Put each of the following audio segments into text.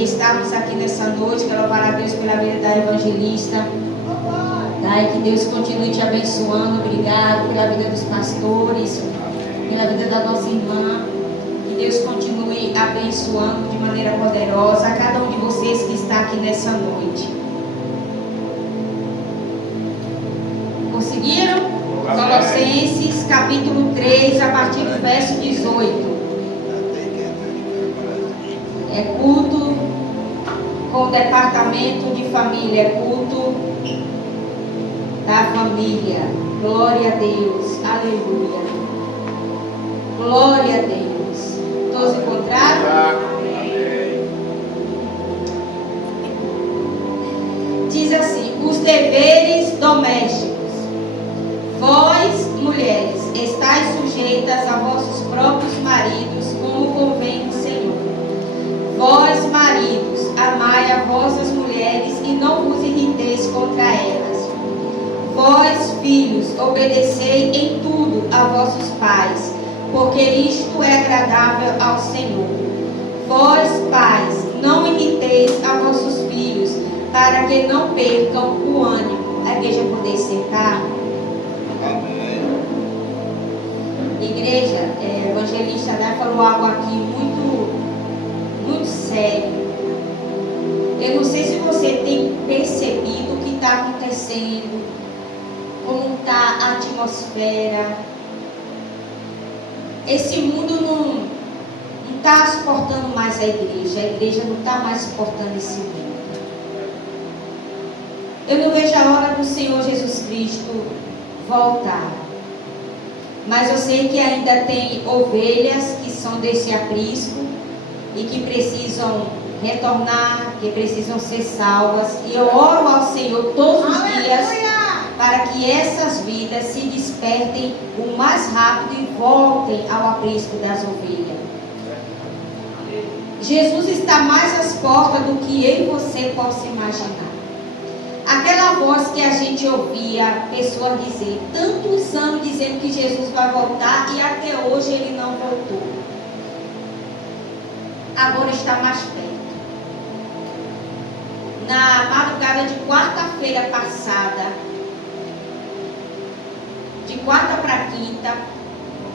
de estarmos aqui nessa noite. Quero louvar a Deus pela vida da evangelista. Que Deus continue te abençoando. Obrigado pela vida dos pastores, pela vida da nossa irmã. Que Deus continue abençoando de maneira poderosa a cada um de vocês que está aqui nessa noite. Conseguiram? Colossenses capítulo 3, a partir do verso 18. É culto com o departamento de família, é culto da família. Glória a Deus, aleluia. Glória a Deus. Todos encontraram? Diz assim: os deveres domésticos. Vós, mulheres, estáis sujeitas a vossos próprios maridos, como convém no Senhor. Vós, maridos, amai a vossas mulheres e não vos irriteis contra elas. Vós, filhos, obedecei em tudo a vossos pais, porque isto é agradável ao Senhor. Vós, pais, não irriteis a vossos filhos, para que não percam o ânimo. A igreja poder sentar. Igreja, evangelista, né, falou algo aqui muito sério. Eu não sei se você tem percebido o que está acontecendo, como está a atmosfera. Esse mundo não está suportando mais a igreja não está mais suportando esse mundo. Eu não vejo a hora do Senhor Jesus Cristo voltar. Mas eu sei que ainda tem ovelhas que são desse aprisco e que precisam retornar, que precisam ser salvas. E eu oro ao Senhor todos os dias para que essas vidas se despertem o mais rápido e voltem ao aprisco das ovelhas. Jesus está mais às portas do que eu e você possa imaginar. Aquela voz que a gente ouvia pessoas dizer, tantos anos dizendo que Jesus vai voltar e até hoje ele não voltou. Agora está mais perto. Na madrugada de quarta-feira passada, de quarta para quinta,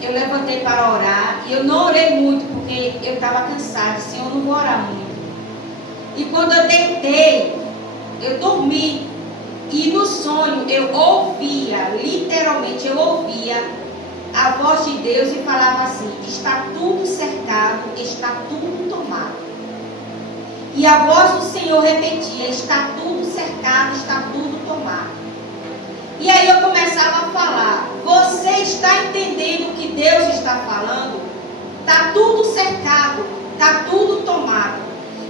eu levantei para orar e eu não orei muito porque eu estava cansada, assim, eu não vou orar muito. E quando eu deitei, eu dormi e no sonho eu ouvia, literalmente eu ouvia a voz de Deus e falava assim: está tudo cercado, está tudo tomado. E a voz do Senhor repetia: está tudo cercado, está tudo tomado. E aí eu começava a falar: você está entendendo o que Deus está falando? Está tudo cercado, está tudo tomado.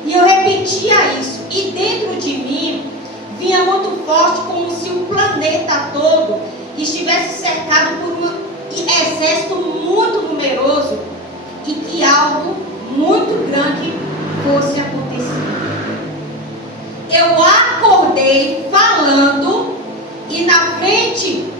E eu repetia isso. E dentro de mim vinha muito forte, como se o planeta todo estivesse cercado por um exército muito numeroso e que algo muito grande fosse acontecer. Eu acordei falando e na frente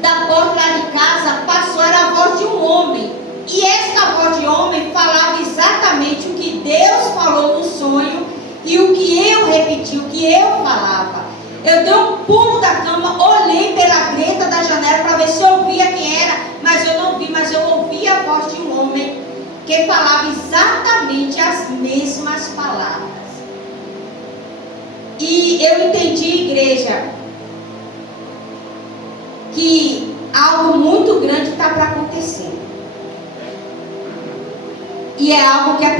da porta lá de casa passou, era a voz de um homem. E essa voz de homem falava exatamente o que Deus falou no sonho e o que eu repeti, o que eu falava. Eu dei um pulo da cama, olhei pela greta da janela para ver se eu via quem era, mas eu não vi, mas eu ouvi a voz de um homem que falava exatamente as mesmas palavras. E eu entendi, igreja, que algo muito grande está para acontecer. E é algo que a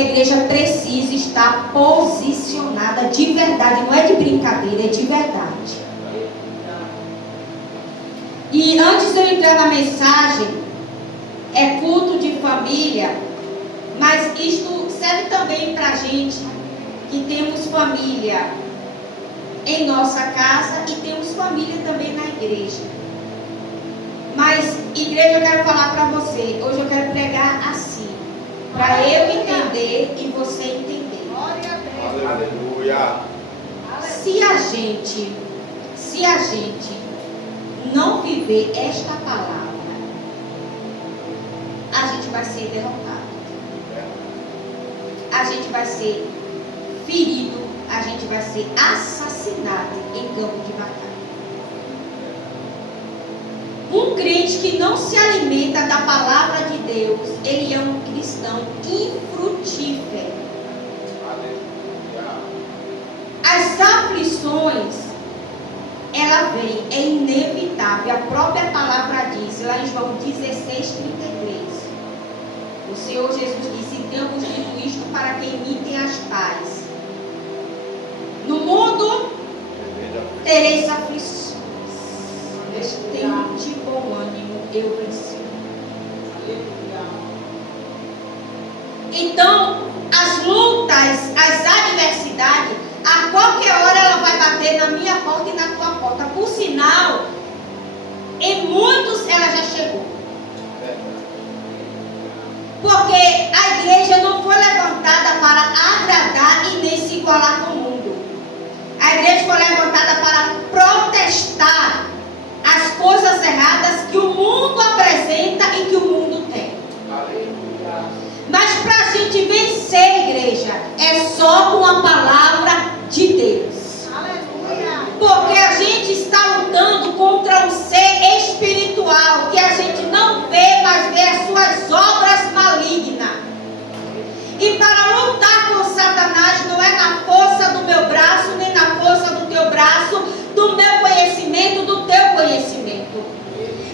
igreja precisa estar posicionada de verdade. Não é de brincadeira, é de verdade. E antes de eu entrar na mensagem, é culto de família, mas isto serve também para a gente que temos família em nossa casa e temos família também na igreja. Mas, igreja, eu quero falar para você, hoje eu quero pregar assim, para eu entender e você entender. Aleluia. Se a gente não viver esta palavra, a gente vai ser derrotado. A gente vai ser ferido, a gente vai ser assassinado em campo de batalha. Um crente que não se alimenta da palavra de Deus, ele é um cristão infrutífero. As aflições, ela vem, é inevitável. A própria palavra diz, lá em João 16:33. O Senhor Jesus disse: "Tenho-vos dito isto para que imitem as paz. No mundo tereis aflições. Mas tenho de bom ânimo, eu venci." Então, as lutas, as adversidades, a qualquer hora ela vai bater na minha porta e na tua porta. Por sinal, em muitos ela já chegou. Porque a igreja não foi levantada para agradar e nem se igualar com o mundo. A igreja foi levantada para protestar as coisas erradas que o mundo apresenta e que o mundo tem. Mas para a gente vencer, igreja, é só com a palavra de Deus. Porque a gente está lutando contra um ser espiritual que a gente não vê, mas vê as suas obras malignas. E para lutar com Satanás não é na força do meu braço, nem na força do teu braço, do meu conhecimento, do teu conhecimento.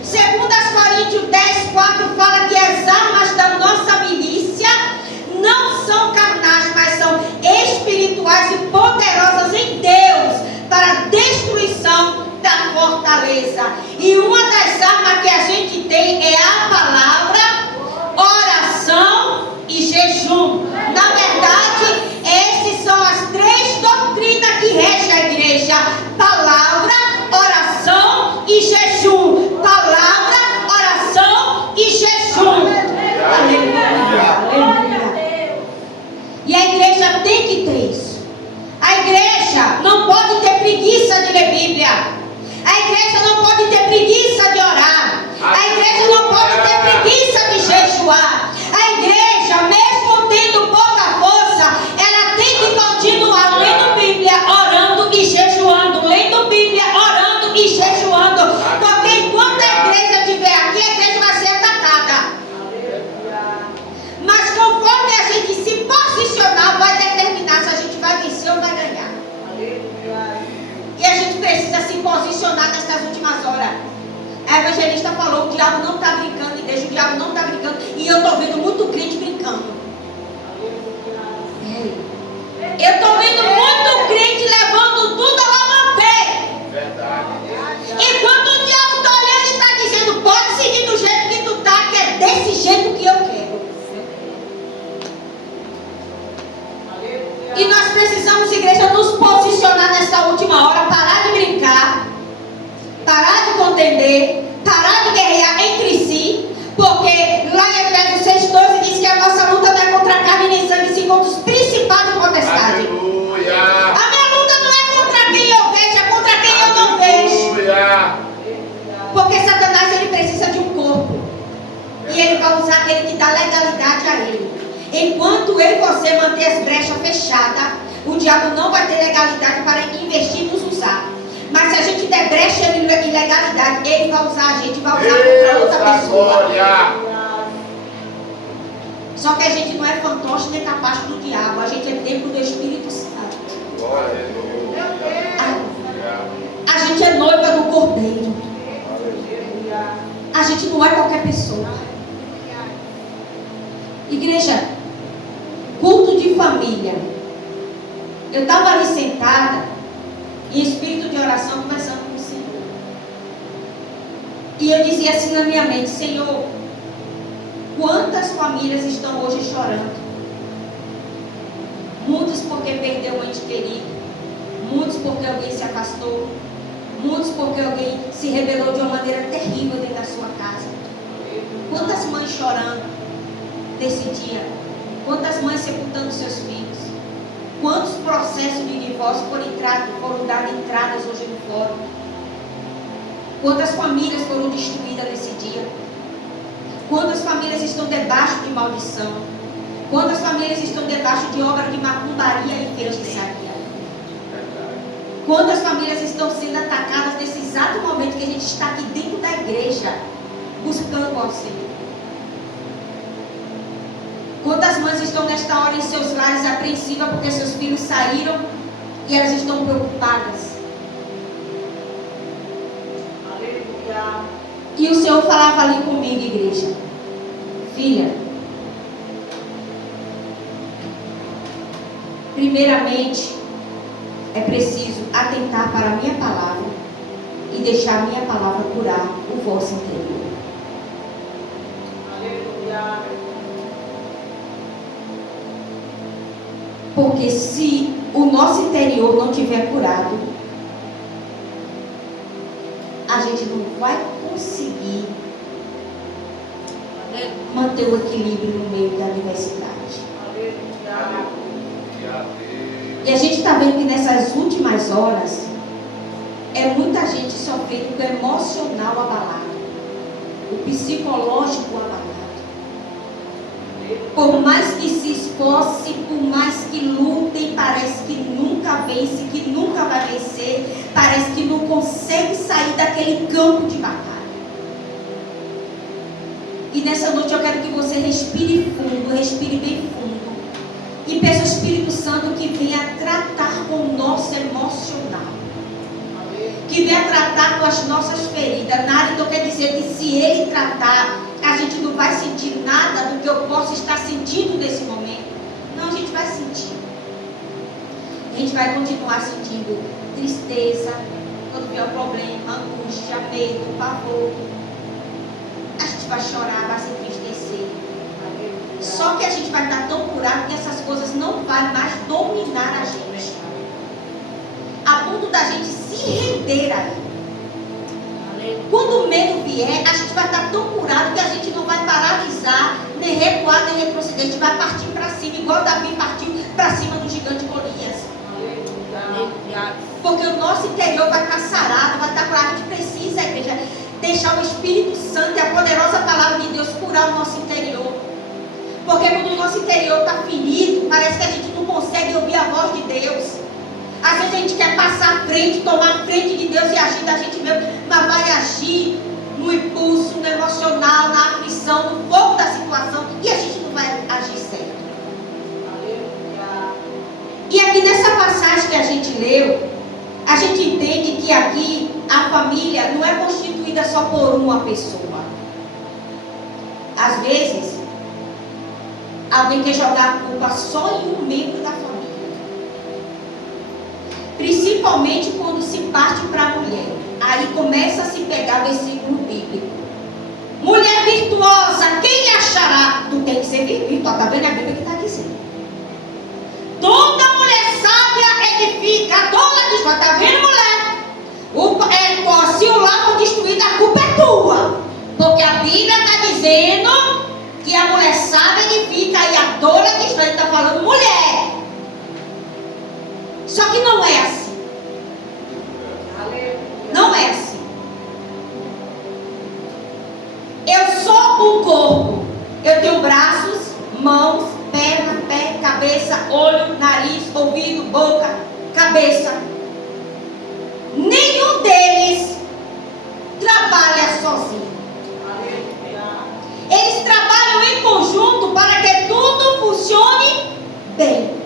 Segundo as Coríntios 10:4 fala que as armas da nossa milícia não são carnais, mas são espirituais e poderosas em Deus para a destruição da fortaleza. E uma das armas que a gente tem é a palavra, oração e jejum. Na verdade, essas são as três doutrinas que regem a igreja: palavra, oração e jejum. Palavra, oração e jejum. Aleluia. E a igreja tem que ter isso. A igreja não pode ter preguiça de ler Bíblia. A igreja não pode ter preguiça de orar. A igreja não pode ter preguiça de jejuar. A igreja, mesmo tendo pouca força, ela tem que continuar lendo Bíblia, orando e jejuando. Lendo Bíblia, orando e jejuando. Porque enquanto a igreja estiver aqui, a igreja vai ser atacada. Mas conforme a gente se posicionar, vai determinar se a gente vai vencer ou vai ganhar. E a gente precisa se posicionar nessas últimas horas. A evangelista falou: o diabo não está brincando, igreja, o diabo não está brincando. E eu estou vendo muito crente brincando. Eu estou vendo muito crente levando tudo ao pé. E quando o diabo está olhando e está dizendo: pode seguir do jeito que tu está, que é desse jeito que eu quero. E nós precisamos, igreja, nos posicionar nessa última hora, parar de brincar, parar de contender, parar de guerrear entre si, porque lá em Efésios 6:12 diz que a nossa luta não é contra a carne nem sangue, sim contra os principados e potestades. Aleluia. A minha luta não é contra quem eu vejo, é contra quem eu não vejo. Aleluia. Porque Satanás, ele precisa de um corpo, e ele vai usar aquele que dá legalidade a ele. Enquanto eu e você manter as brechas fechadas, o diabo não vai ter legalidade para investir e nos usar. Mas se a gente der brecha e ilegalidade, ele vai usar a gente, vai usar contra outra pessoa. Só que a gente não é fantoche nem capaz do diabo, a gente é templo do Espírito Santo. A gente é noiva do Cordeiro. A gente não é qualquer pessoa. Igreja, culto de família. Eu estava ali sentada, em espírito de oração, conversando com o Senhor. E eu dizia assim na minha mente: Senhor, quantas famílias estão hoje chorando? Muitos porque perdeu um ente querido, muitos porque alguém se afastou, muitos porque alguém se rebelou de uma maneira terrível dentro da sua casa. Quantas mães chorando nesse dia? Quantas mães sepultando seus filhos? Quantos processos de divórcio foram dadas entradas hoje no fórum? Quantas famílias foram destruídas nesse dia? Quantas famílias estão debaixo de maldição? Quantas famílias estão debaixo debaixo de obra de macumbaria e feitiçaria. Quantas famílias estão sendo atacadas nesse exato momento que a gente está aqui dentro da igreja, buscando auxílio? Quantas mães estão nesta hora em seus lares apreensivas porque seus filhos saíram e elas estão preocupadas? Aleluia. E o Senhor falava ali comigo, igreja: filha, primeiramente é preciso atentar para a minha palavra e deixar a minha palavra curar o vosso interior. Aleluia. Porque se o nosso interior não estiver curado, a gente não vai conseguir manter o equilíbrio no meio da adversidade. E a gente está vendo que nessas últimas horas é muita gente sofrendo com o emocional abalado, o psicológico abalado. Por mais que se esforce, por mais que lutem, parece que nunca vence, que nunca vai vencer, parece que não consegue sair daquele campo de batalha. E nessa noite eu quero que você respire fundo, respire bem fundo, e peça ao Espírito Santo que venha tratar com o nosso emocional, que venha tratar com as nossas feridas. Então quer dizer que se Ele tratar, a gente não vai sentir nada do que eu posso estar sentindo nesse momento. Não, a gente vai sentir. A gente vai continuar sentindo tristeza, quando vier o problema, angústia, medo, pavor. A gente vai chorar, vai se entristecer. Só que a gente vai estar tão curado que essas coisas não vão mais dominar a gente, a ponto da gente se render a Ele. Quando o medo vier, a gente vai estar tão curado que a gente não vai paralisar, nem recuar, nem retroceder. A gente vai partir para cima, igual Davi partiu para cima do gigante Golias. Porque o nosso interior vai estar sarado, vai estar curado. A gente precisa, igreja, deixar o Espírito Santo e a poderosa palavra de Deus curar o nosso interior. Porque quando o nosso interior está ferido, parece que a gente não consegue ouvir a voz de Deus. Às vezes a gente quer passar à frente, tomar a frente de Deus e agir da gente mesmo, mas vai agir no impulso, no emocional, na aflição, no fogo da situação, e a gente não vai agir certo. E aqui nessa passagem que a gente leu, a gente entende que aqui a família não é constituída só por uma pessoa. Às vezes, alguém quer jogar a culpa só em um membro da família. Principalmente quando se parte para a mulher. Aí começa a se pegar o versículo bíblico. Mulher virtuosa, quem achará? Tu tem que ser virtuosa. Está vendo a Bíblia que está dizendo? Toda mulher sábia edifica, toda destrói. Está vendo, mulher? Se o lar for destruído, a culpa é tua. Porque a Bíblia está dizendo que a mulher sábia edifica e a tola destrói. Está falando mulher. Só que não é assim. Não é assim. Eu sou um corpo. Eu tenho braços, mãos, perna, pé, cabeça, olho, nariz, ouvido, boca, cabeça. Nenhum deles trabalha sozinho. Eles trabalham em conjunto para que tudo funcione bem.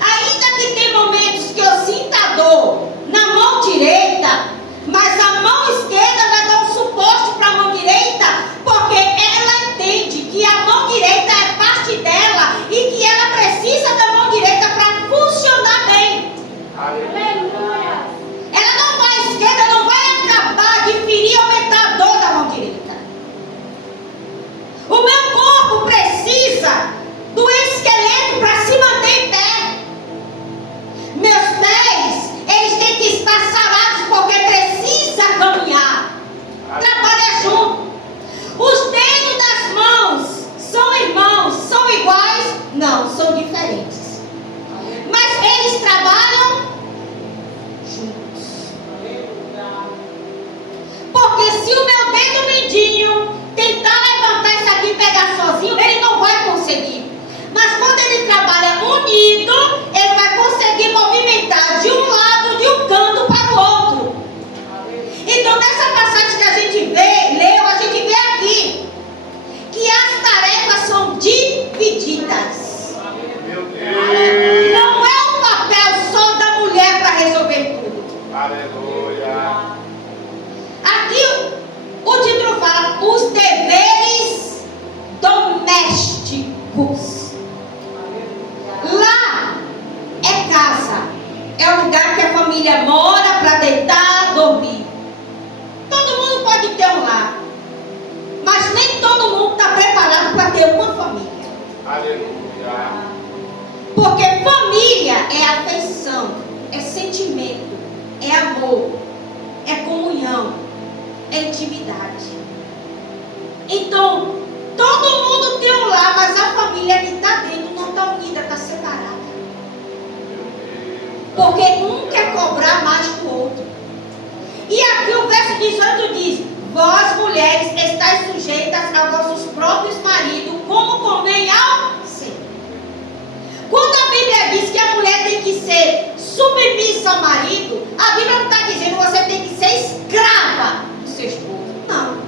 Ainda que tem momentos que eu sinta a dor na mão direita, mas a mão esquerda vai dar um suporte para a mão direita, porque ela entende que a mão direita é parte dela e que ela precisa da mão direita para funcionar bem. Aleluia. Ela não vai, a esquerda não vai acabar de ferir e aumentar a dor da mão direita. O meu corpo precisa do esqueleto para se manter em pé. Meus pés, eles têm que estar sarados porque precisa caminhar. Trabalha junto. Os dedos das mãos são irmãos, são iguais? Não, são diferentes. Mas eles trabalham juntos. Porque se o meu dedo mindinho tentar levantar isso aqui e pegar sozinho, ele não vai conseguir. Mas quando ele trabalha unido, ele vai conseguir movimentar de um lado, de um canto para o outro. Então, nessa passagem que a gente leu, a gente vê aqui que as tarefas são divididas. Meu Deus. Não é um papel só da mulher para resolver tudo. Aleluia. Aqui o título fala os deveres domésticos. Lá é casa, é o lugar que a família mora para deitar, dormir. Todo mundo pode ter um lar, mas nem todo mundo está preparado para ter uma família. Aleluia. Porque família é afeição, é sentimento, é amor, é comunhão, é intimidade. Então, todo mundo tem um lar, mas a família que está dentro não está unida, está separada. Porque um quer cobrar mais do outro. E aqui o verso 18 diz: vós mulheres estáis sujeitas a vossos próprios maridos, como convém ao Senhor. Quando a Bíblia diz que a mulher tem que ser submissa ao marido, a Bíblia não está dizendo que você tem que ser escrava do seu esposo. Não.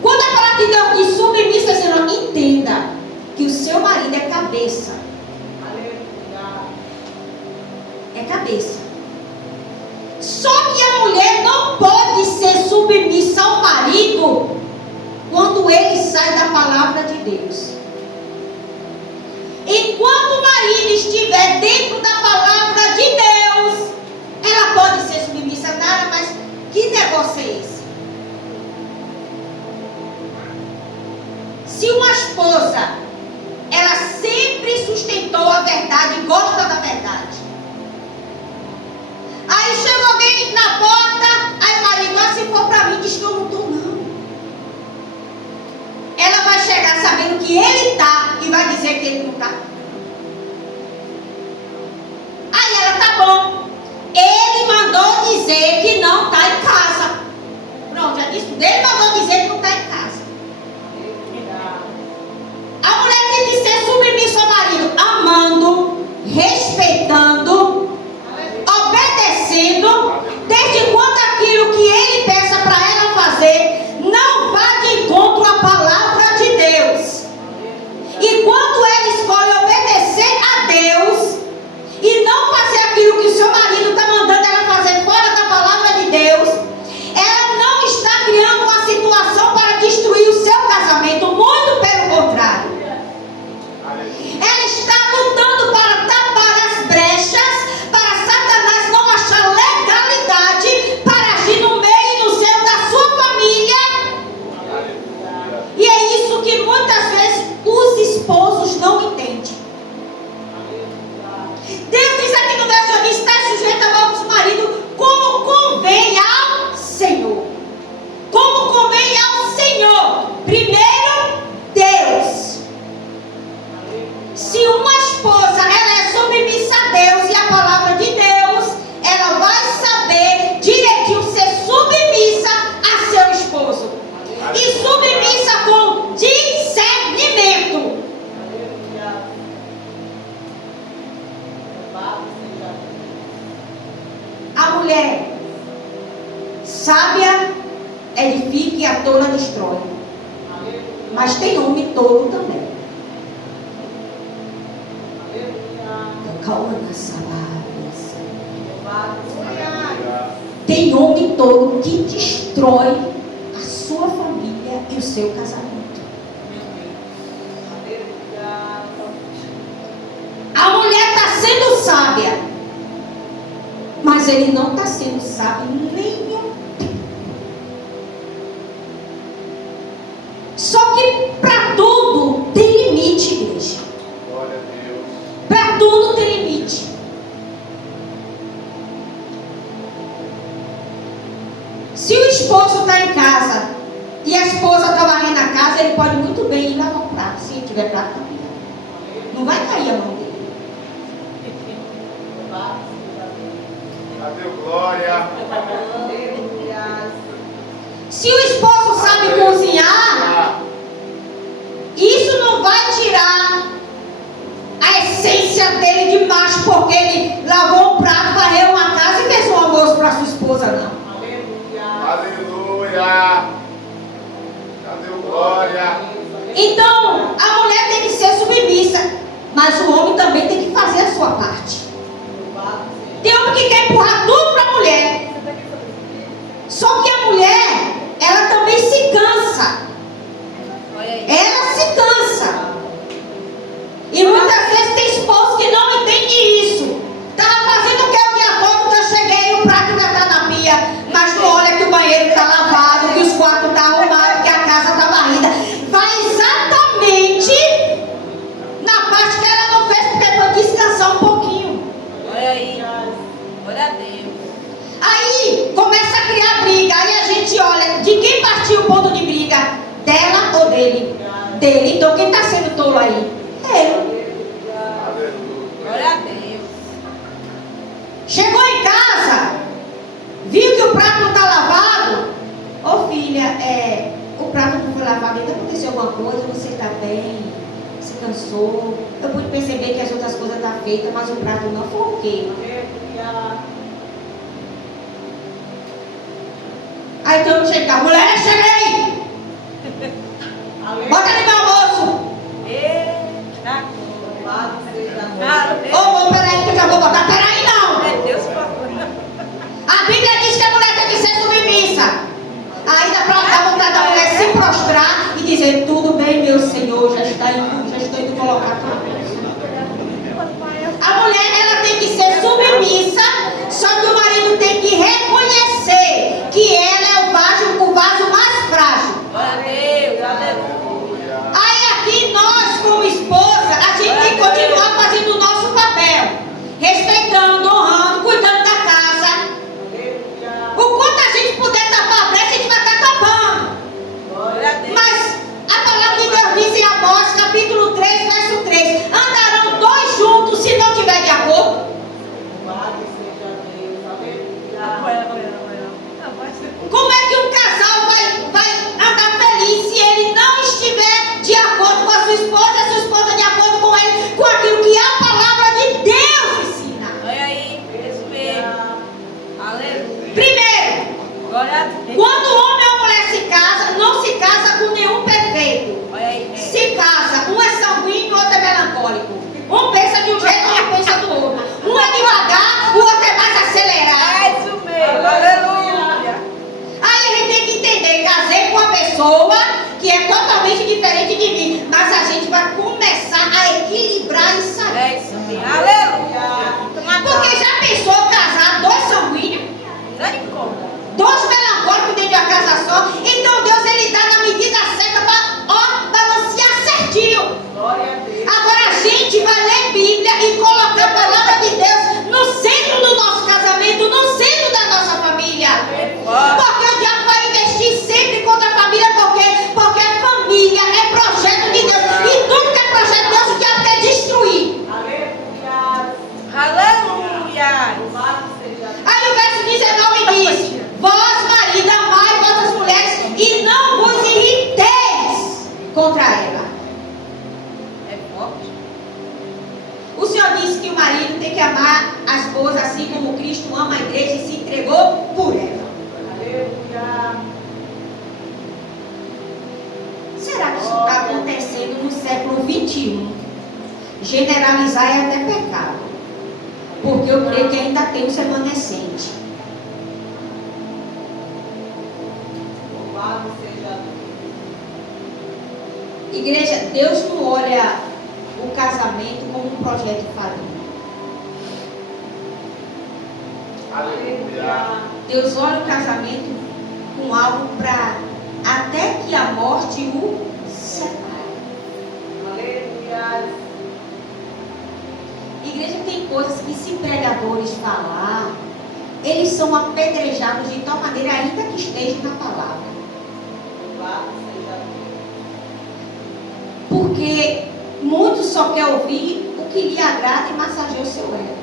Quando a palavra de Deus diz submissa, você não entenda que o seu marido é cabeça. É cabeça. Só que a mulher não pode ser submissa ao marido quando ele sai da palavra de Deus. Enquanto o marido estiver dentro da palavra de Deus, ela pode ser submissa a nada, mas que negócio é esse? Se uma esposa, ela sempre sustentou a verdade e gosta da verdade, aí chega alguém na porta, aí o marido, se for para mim, diz que eu não estou não. Ela vai chegar sabendo que ele está e vai dizer que ele não está. Aí ela, tá bom, ele mandou dizer que não está em casa. Pronto, já disse tudo. Ele mandou dizer que não está em casa. A mulher tem que ser submissa ao marido, amando, respeitando, obedecendo, desde quando aquilo que ele peça para ela fazer não vá de encontro à palavra de Deus. E quando ela escolhe obedecer a Deus e não fazer aquilo que o seu marido está mandando ela fazer fora da palavra de Deus, ela não está criando uma situação para destruir o seu casamento, muito pelo contrário. Ela está lutando para tapar as brechas, para Satanás não achar legalidade para agir no meio e no seio da sua família. E é isso que muitas vezes os esposos não entendem. Deus diz aqui no verso: está sujeito a vosso marido como convém ao Senhor. Como convém ao Senhor. Primeiro, Deus. Se uma esposa ela é submissa a Deus e a palavra de Deus, ela vai saber direitinho ser submissa a seu esposo. E submissa com discernimento. A mulher sábia edifica e a tola destrói. Mas tem homem tolo também. Tem homem tolo que destrói a sua família e o seu casamento. A mulher está sendo sábia, mas ele não está sendo sábio nenhum. Só que para tudo tem limite, igreja. Glória a Deus. Para tudo tem limite. Se o esposo está em casa e a esposa está varrendo a casa, ele pode muito bem ir lavar o prato, se ele tiver prato também. Não vai cair a mão dele. Cadê glória? Se o esposo sabe cozinhar, isso não vai tirar Então, a mulher tem que ser submissa, mas o homem também tem que fazer a sua parte. Tem homem que quer empurrar tudo para a mulher. Só que a mulher, ela também se cansa. Ela se cansa. E muitas vezes tem esposo que não entende isso. Estava fazendo o que o dia todo que eu cheguei e o prato ainda está na pia. Mas não olha que o banheiro está lavado, que os quartos estão arrumados, que a casa está varrida. Vai exatamente na parte que ela não fez, porque é para descansar um pouquinho. Olha aí, olha a Deus. Aí começa a criar briga. Aí a gente olha, de quem partiu o ponto de briga? Dela ou dele? Dele. Então quem está sendo tolo aí? Ele. Glória a Deus. Chegou em casa, viu que o prato não está lavado. Ô filha, o prato não foi lavado, ainda aconteceu alguma coisa, você está bem, se cansou. Eu pude perceber que as outras coisas estão feitas, mas o prato não foi o quê? Aí então eu chego, mulher, cheguei! Bota ali meu almoço! Eita, Peraí que eu já vou botar. Peraí não! é Deus. A Bíblia diz que a mulher tem que ser submissa. Aí dá vontade da mulher se prostrar e dizer, tudo bem, meu Senhor, já estou indo colocar tudo. A mulher, ela tem que ser submissa, só que o marido tem que reconhecer que ela é o vaso mais frágil. Glória a Deus, aleluia. Aí aqui nós, como esposa, a gente tem que continuar fazendo o nosso papel, respeitando, honrando, cuidando da casa. O quanto a gente puder tapar a brecha, a gente vai estar tapando. Glória a Deus. Mas a palavra de Deus diz em Amós, capítulo 3, verso 3, andarão dois juntos se não tiver de acordo. Como é que um casal vai andar feliz se ele não estiver de acordo com a sua esposa de acordo com ele, com aquilo que a palavra de Deus ensina? Olha aí, isso mesmo. Aleluia. Primeiro, Glória a Deus. quando o homem ou a mulher se casa, não se casa com nenhum perfeito. Olha aí. Se casa, um é sanguíneo, o outro é melancólico. Um pensa de um jeito, o outro pensa do outro. Um é devagar, o outro é mais acelerado. É isso mesmo. Aleluia. Aí a gente tem que entender, casei com uma pessoa que é totalmente diferente de mim, mas a gente vai começar a equilibrar isso aí. É isso mesmo. Aleluia. Porque já pensou casar dois sanguíneos, dois melancólicos dentro de uma casa só? Então Deus, ele dá na medida certa para balancear certinho. Agora a gente vai ler Bíblia e colocar a palavra de Deus no centro do nosso casamento, no centro da nossa família. Porque o diabo vai investir sempre contra a família, porque a família é projeto de Deus. E tudo que é projeto de Deus, o diabo quer destruir. Aleluia. Aí o verso 19 diz, vós marido, amai vossas mulheres e não vos irriteis contra ela. É forte. O Senhor disse que o marido tem que amar a esposa assim como Cristo ama a igreja e se entregou por ela. Será que isso está acontecendo no século 21? Generalizar é até pecado, porque eu creio que ainda tem os remanescentes. Igreja, Deus não olha o casamento como um projeto falido. Aleluia. Deus olha o casamento com algo para até que a morte o separe. Igreja, tem coisas que se pregadores falar, eles são apedrejados de tal maneira ainda que esteja na palavra. Porque muitos só querem ouvir o que lhe agrada e massageia o seu ego.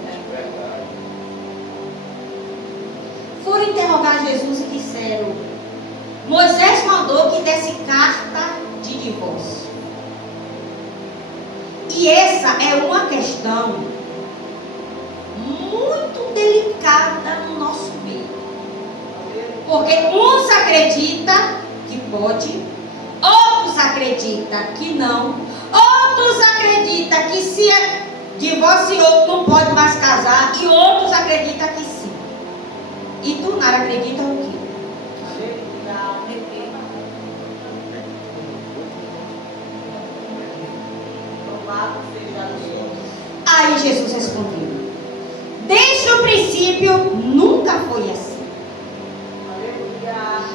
Foram interrogar Jesus e disseram, Moisés mandou que desse carta de divórcio. E essa é uma questão muito delicada no nosso meio. Porque uns acreditam que pode, outros acreditam que não. Outros acreditam que se divorciou não pode mais casar. E outros acreditam que sim. E tu, Nara, acredita o quê? Aí Jesus respondeu: desde o princípio nunca foi assim.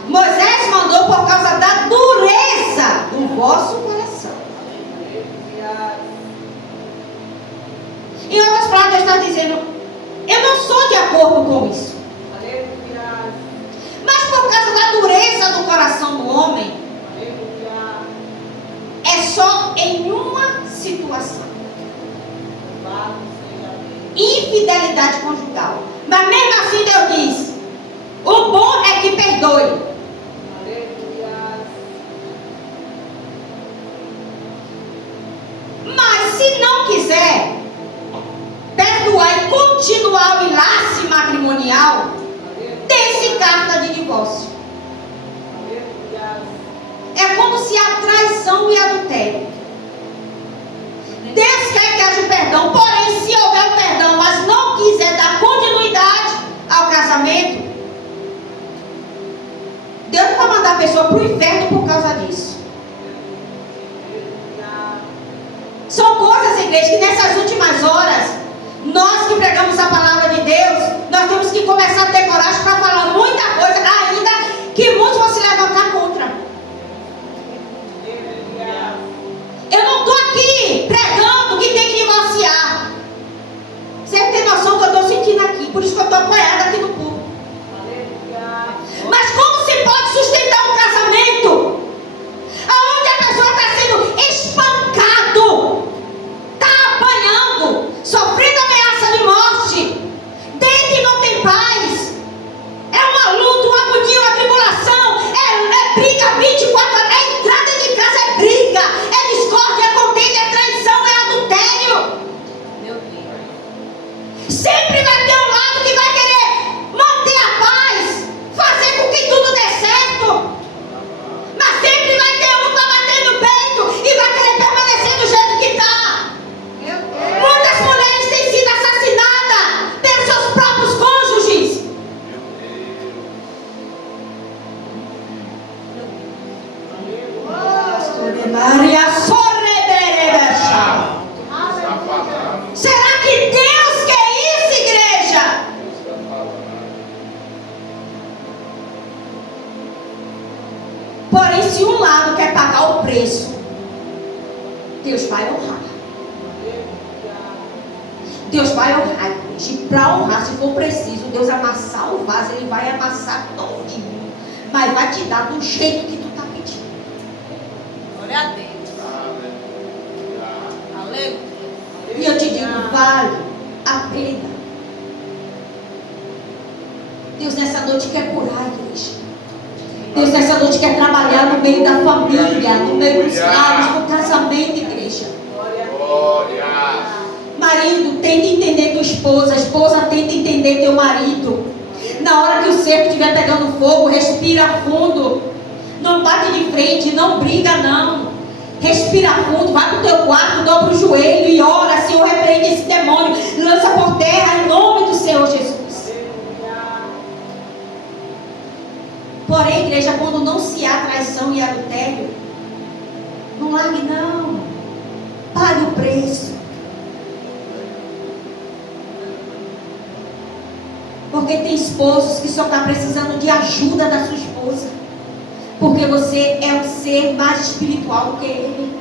Moisés mandou por causa da dureza do vosso coração. Em outras palavras, Deus está dizendo: eu não sou de acordo com isso. Mas por causa da dureza do coração do homem, é só em uma situação: infidelidade conjugal. Mas mesmo assim Deus diz: o bom é que perdoe. Mas se não quiser perdoar e continuar o enlace matrimonial, dê-se carta de divórcio. É como se há traição e adultério. Deus quer que haja o perdão, porém, se houver o perdão, mas não quiser dar continuidade ao casamento, Deus não vai mandar a pessoa para o inferno por causa disso. São coisas, igreja, que nessas últimas horas, nós que pregamos a palavra de Deus, nós temos que começar a ter coragem para falar muita coisa, ainda que muitos vão se levantar contra. Eu não estou aqui pregando que tem que divorciar. Você tem noção do que eu estou sentindo aqui, por isso que eu estou apoiada aqui no público. Mas como se pode sustentar um casamento onde a pessoa está sendo espancado, está apanhando, sofrendo ameaça de morte, dentro e não tem paz? É uma luta, uma agonia, uma tribulação, é briga 24 horas, é entrada de casa, é briga, é discórdia, é contenda, é traição, é adultério. Meu Deus. Sempre vai ter um lado que vai querer manter a paz, fazer com que tudo dê certo. Mas sempre vai ter um que vai bater no peito e vai querer permanecer do jeito que está. Meu Deus. Muitas mulheres têm sido assassinadas pelos seus próprios cônjuges. Maria Sorreberebecha. Está falando. Será que Deus quer isso, igreja? Está falando. Porém, se um lado quer pagar o preço, Deus vai honrar. Deus vai honrar, igreja. E para honrar, se for preciso, Deus amassar o vaso, Ele vai amassar todinho. Mas vai te dar do jeito que tu está pedindo. Glória a Deus. Aleluia. Aleluia. E eu te digo, vale a pena. Deus nessa noite quer curar, igreja. Deus nessa noite quer trabalhar no meio da família, no meio dos lares, no casamento, igreja. Glória. Marido, tenta entender tua esposa. A esposa tenta entender teu marido. Na hora que o cerco estiver pegando fogo, respira fundo. Não bate de frente, não briga não. Respira fundo, vai para o teu quarto, dobra o joelho e ora. Senhor, repreende esse demônio, lança por terra em nome do Senhor Jesus. Porém, igreja, quando não se há traição e adultério, não largue não. Pague o preço. Porque tem esposos que só estão precisando de ajuda da sua esposa. Porque você é um ser mais espiritual do que ele.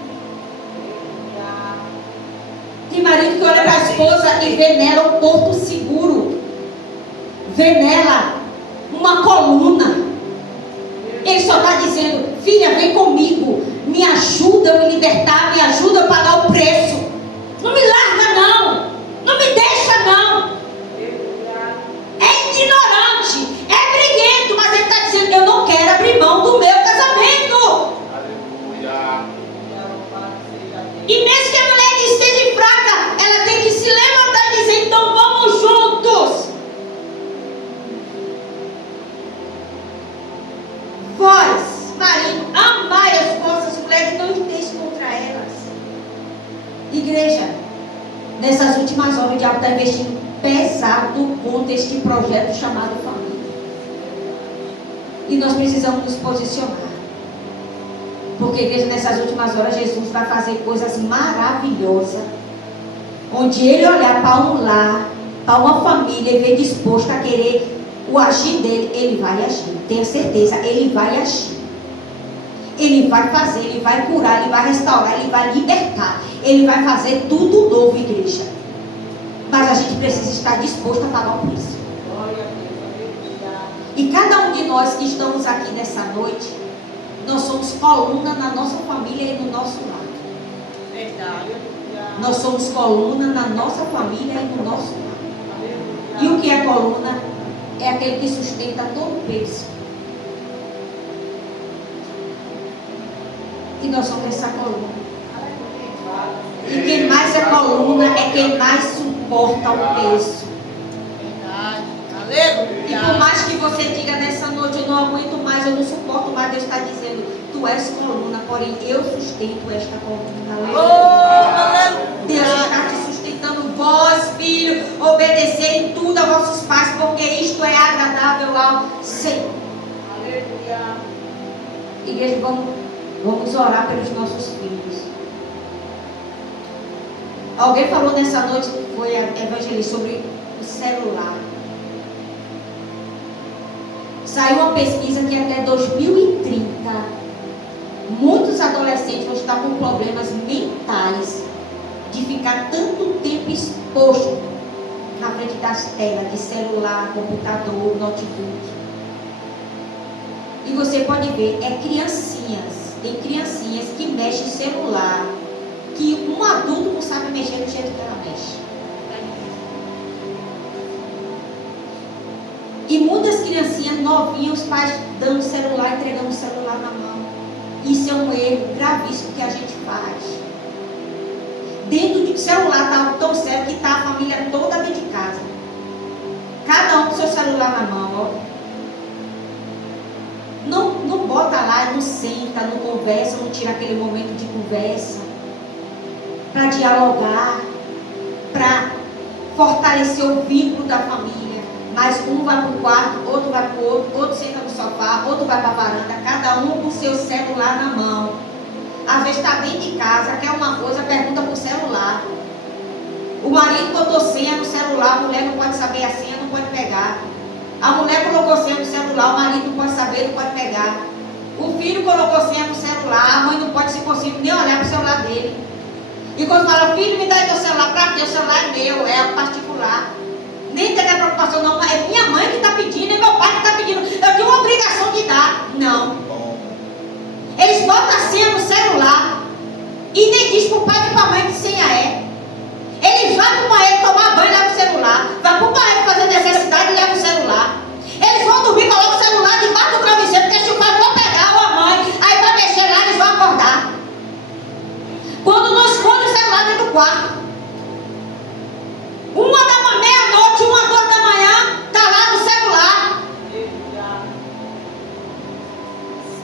Tem marido que olha para a esposa e vê nela um porto seguro. Vê nela uma coluna. Ele só está dizendo: filha, vem comigo. Me ajuda a me libertar. Me ajuda a pagar o preço. Não me larga não. Não me deixa não. É ignorante. É briguento. Mas ele está dizendo: eu não quero abrir mão do meu casamento. Aleluia. E mesmo que a mulher esteja fraca, ela tem que se levantar e dizer: então vamos juntos. Vós, marido, amai as vossas mulheres, Nessas últimas horas, o diabo está investindo pesado contra este projeto chamado família. E nós precisamos nos posicionar. Porque, igreja, nessas últimas horas, Jesus vai fazer coisas maravilhosas. Onde ele olhar para um lar, para uma família, e ver disposto a querer o agir dele, ele vai agir. Tenha certeza, ele vai agir. Ele vai fazer, ele vai curar, ele vai restaurar, ele vai libertar. Ele vai fazer tudo novo, igreja. Mas a gente precisa estar disposto a pagar o preço. E cada um de nós que estamos aqui nessa noite, nós somos coluna na nossa família e no nosso lar. Verdade. Nós somos coluna na nossa família e no nosso lar. E o que é coluna? É aquele que sustenta todo o peso. E nós somos essa coluna. E quem mais é coluna é quem mais suporta o peso. E por mais que você diga nessa noite, eu não aguento mais, eu não suporto mais, Deus está dizendo, tu és coluna, porém eu sustento esta coluna. Deus está te sustentando, vós, filho, obedecer em tudo a vossos pais, porque isto é agradável ao Senhor. Igreja, vamos orar pelos nossos filhos. Alguém falou nessa noite, foi a evangelista, sobre o celular. Saiu uma pesquisa que até 2030, muitos adolescentes vão estar com problemas mentais de ficar tanto tempo exposto na frente das telas de celular, computador, notebook. E você pode ver, tem criancinhas que mexem em celular, que um adulto não sabe mexer do jeito que ela mexe. E muitas criancinhas novinhas, os pais dando o celular, entregando o celular na mão. Isso é um erro gravíssimo que a gente faz. Dentro do celular está tão sério que está a família toda dentro de casa. Cada um com seu celular na mão. Ó. Não bota lá, não senta, não conversa, não tira aquele momento de conversa. Para dialogar, para fortalecer o vínculo da família. Mas um vai para o quarto, outro vai para o outro senta no sofá, outro vai para a varanda, cada um com o seu celular na mão. Às vezes está dentro de casa, quer uma coisa, pergunta para o celular. O marido botou senha no celular, a mulher não pode saber a senha, não pode pegar. A mulher colocou senha no celular, o marido não pode saber, não pode pegar. O filho colocou senha no celular, a mãe não pode, se possível, nem olhar para o celular dele. E quando fala, filho, me dá aí teu celular, para quê? O celular é meu, é particular. Nem tem a preocupação, não, é minha mãe que está pedindo, é meu pai que está pedindo, eu tenho uma obrigação de dar. Não. Eles botam a senha no celular e nem diz para o pai e para a mãe que senha é. Eles vão para o banheiro tomar banho e levam o celular. Vai para o banheiro fazer necessidade e levam o celular. Eles vão dormir, colocam o celular debaixo do travesseiro, porque se o pai for pegar ou a mãe, aí vai mexer lá, eles vão acordar. Quando não esconde o celular dentro do quarto. 1 da meia-noite, 1, 2 da manhã, está lá no celular.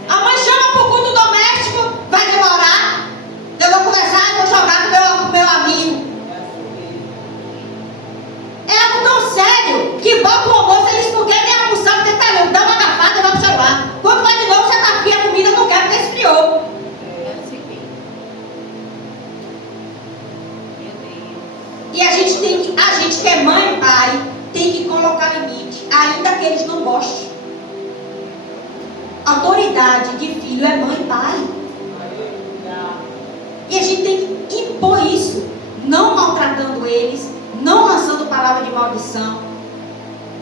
A mãe chama para o culto doméstico, vai demorar. Eu vou conversar e vou jogar com o meu amigo. É algo tão sério que bota o almoço, eles não querem nem almoçar, porque está louco, dá uma garfada e vai para o celular. Quando vai de novo, já está fria a comida, não quer porque esfriou. E a gente que é mãe e pai, tem que colocar limite, ainda que eles não gostem. Autoridade de filho é mãe e pai. E a gente tem que impor isso, não maltratando eles, não lançando palavra de maldição,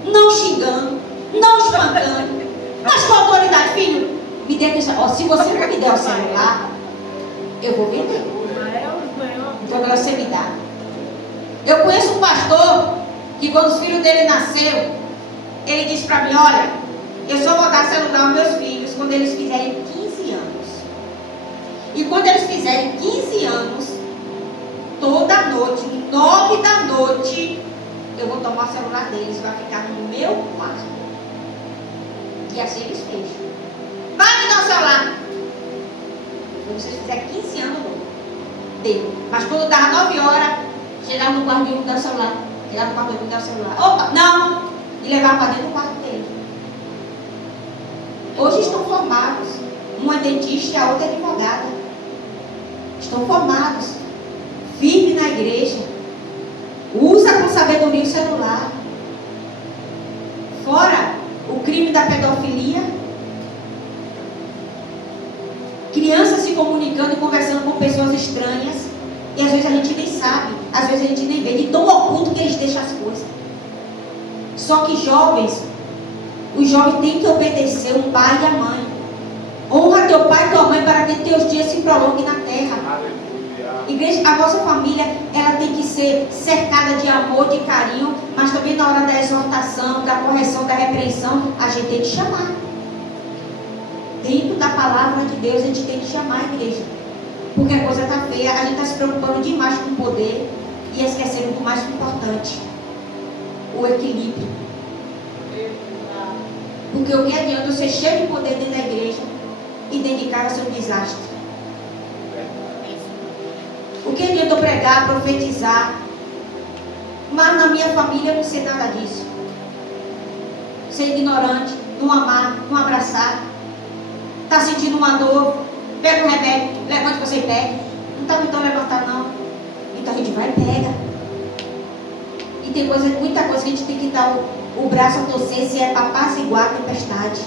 não xingando, não espancando, mas com autoridade, filho, me dê aqui, ó, se você não me der o celular, eu vou vender. Então agora você me dá. Eu conheço um pastor que quando os filhos dele nasceram, ele disse para mim, olha, eu só vou dar celular aos meus filhos quando eles fizerem 15 anos. E quando eles fizerem 15 anos, toda noite, 9 da noite, eu vou tomar o celular deles, vai ficar no meu quarto. E assim eles fez. Vai me dar o celular. Quando vocês fizerem 15 anos, deu. Mas quando dava 9 horas, chegava chegava no quarto dele e me dava o celular. Chegava no quarto dele e me dava o celular. Opa, não! E levava para dentro do quarto dele. Hoje estão formados. Uma é dentista e a outra é advogada. Estão formados. Firme na igreja. Usa com sabedoria o celular. Fora o crime da pedofilia. Crianças se comunicando e conversando com pessoas estranhas. E às vezes a gente nem sabe. Às vezes a gente nem vê. De tão oculto que eles deixam as coisas. Só que jovens, os jovens têm que obedecer o pai e a mãe. Honra teu pai e tua mãe para que teus dias se prolonguem na terra. Aleluia. Igreja, a vossa família, ela tem que ser cercada de amor, de carinho, mas também na hora da exortação, da correção, da repreensão, a gente tem que chamar. Dentro da palavra de Deus, a gente tem que chamar a igreja. Porque a coisa está feia, a gente está se preocupando demais com o poder e esquecendo do mais importante, o equilíbrio. Porque o que adianta eu ser cheio de poder dentro da igreja e dentro de casa ser um desastre? O que adianta eu pregar, profetizar, mas na minha família eu não sei nada disso? Ser ignorante, não amar, não abraçar, está sentindo uma dor, pega um remédio, levante você e pegue. Não está tentando levantar não. Então a gente vai e pega. E tem muita coisa que a gente tem que dar o braço a torcer, se é para apaziguar a tempestade.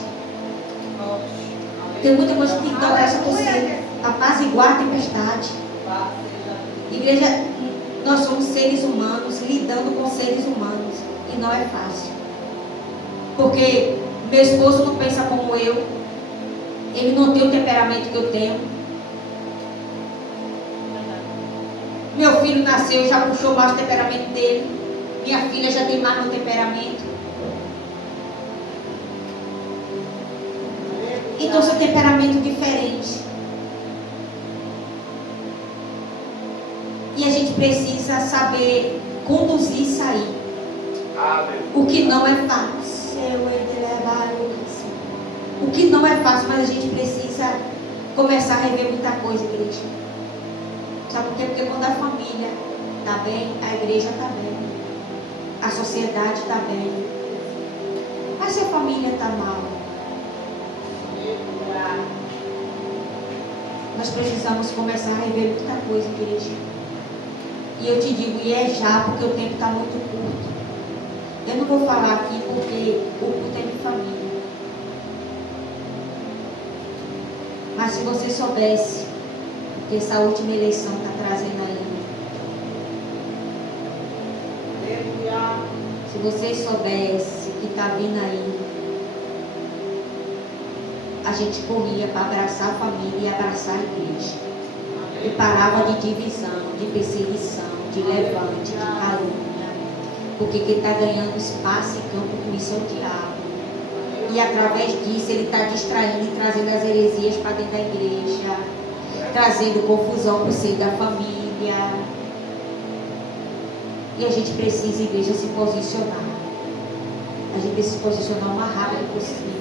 Tem muita coisa que tem que dar o braço a torcer, apaziguar a tempestade. Igreja, nós somos seres humanos, lidando com seres humanos. E não é fácil. Porque meu esposo não pensa como eu. Ele não tem o temperamento que eu tenho. Meu filho nasceu, já puxou mais o temperamento dele. Minha filha já tem mais meu temperamento. Então são temperamentos diferentes. E a gente precisa saber conduzir isso aí. O que não é fácil. O que não é fácil, mas a gente precisa começar a rever muita coisa, igreja. Sabe por quê? Porque quando a família está bem, a igreja está bem. A sociedade está bem. Mas se a família está mal, nós precisamos começar a rever muita coisa, igreja. E eu te digo, e é já, porque o tempo está muito curto. Eu não vou falar aqui porque o culto é de família. Mas se você soubesse o que essa última eleição está trazendo aí. Se você soubesse o que está vindo aí, a gente corria para abraçar a família e abraçar a igreja. E parava de divisão, de perseguição, de levante, de calúnia. Porque quem está ganhando espaço e campo com isso é o diabo. E através disso ele está distraindo e trazendo as heresias para dentro da igreja. Trazendo confusão para o seio da família. E a gente precisa, igreja, se posicionar. A gente precisa se posicionar o mais rápido possível.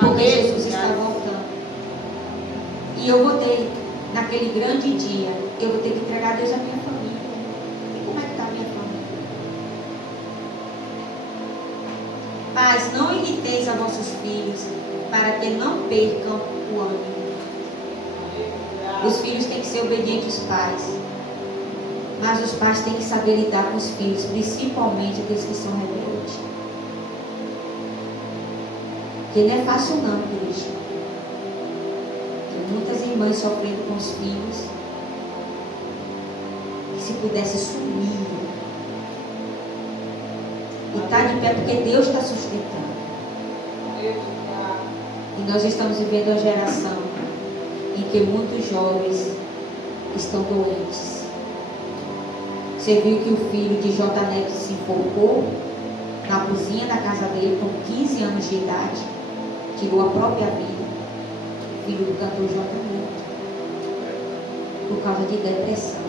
Porque Jesus está voltando. E eu vou ter, naquele grande dia, eu vou ter que entregar a Deus a minha família. E como é que está a minha família? Pais, não irriteis a vossos filhos, para que não percam o ânimo. Os filhos têm que ser obedientes aos pais. Mas os pais têm que saber lidar com os filhos, principalmente aqueles que são rebeldes. Porque não é fácil não, igreja. Tem muitas irmãs sofrendo com os filhos. Que se pudesse sumir. E está de pé porque Deus está sustentando. E nós estamos vivendo uma geração em que muitos jovens estão doentes. Você viu que o filho de J. Neto se enforcou na cozinha da casa dele com 15 anos de idade. Tirou a própria vida. Filho do cantor J. Neto. Por causa de depressão.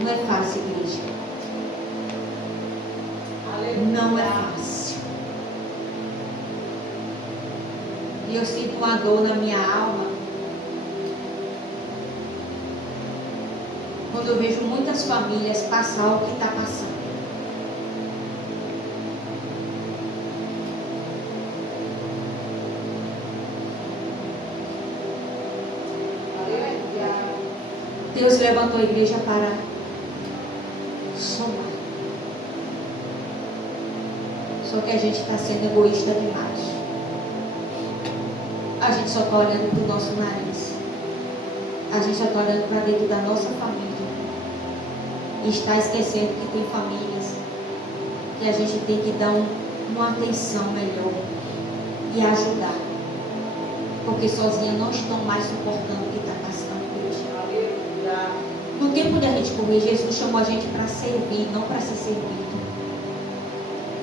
Não é fácil, igreja. Não é fácil. E eu sinto uma dor na minha alma. quando eu vejo muitas famílias passar o que está passando. Deus levantou a igreja para somar. Só que a gente está sendo egoísta demais. A gente só está olhando para o nosso nariz. A gente só está olhando para dentro da nossa família. E está esquecendo que tem famílias que a gente tem que dar uma atenção melhor e ajudar. Porque sozinha não estão mais suportando o que está passando hoje. No tempo da gente correr, Jesus chamou a gente para servir, não para ser servido.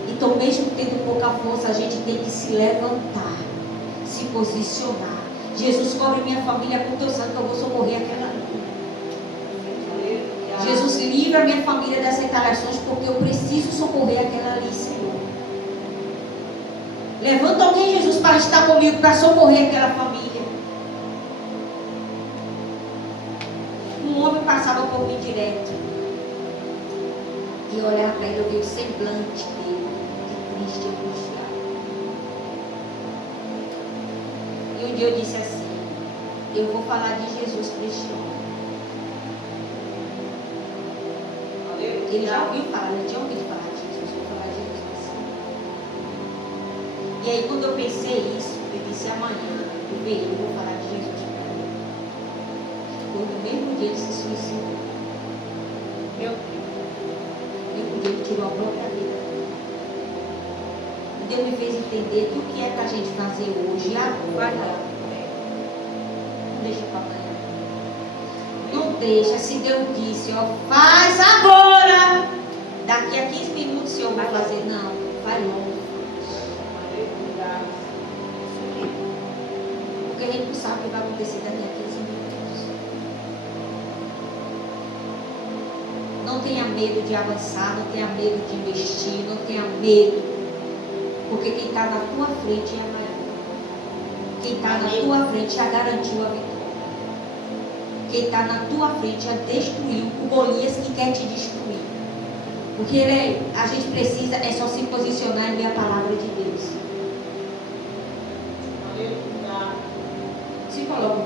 Então, mesmo tendo pouca força, a gente tem que se levantar, se posicionar. Jesus, cobre minha família com teu sangue, que eu vou socorrer aquela ali. Jesus, livra minha família das retaliações, porque eu preciso socorrer aquela ali, Senhor. Levanta alguém, Jesus, para estar comigo, para socorrer aquela família. Um homem passava por mim direto. E eu olhava para ele, eu vi o semblante dele, triste e angustiado. E um dia eu disse assim: eu vou falar de Jesus para este homem. Ele já ouviu falar, ele tinha ouvido falar de Jesus, vou falar de Jesus para esse homem. E aí, quando eu pensei isso, eu disse: amanhã eu verei, eu vou falar de Jesus para ele. No mesmo dia ele se suicidou. Meu Deus. No mesmo dia ele tirou a própria vida. E Deus me fez entender que o que é para a gente fazer hoje, agora, não deixa para amanhã. Não deixa. Se Deus disse, ó, faz agora. Daqui a 15 minutos, se eu vou fazer, não, vai logo. Porque a gente não sabe o que vai acontecer daqui a 15 minutos. Não tenha medo de avançar, não tenha medo de investir, não tenha medo. Porque quem está na tua frente é maior. Quem está na tua frente já garantiu a vitória. Quem está na tua frente já destruiu o Golias que quer te destruir. Porque a gente precisa é só se posicionar em ver a palavra de Deus. Se coloca.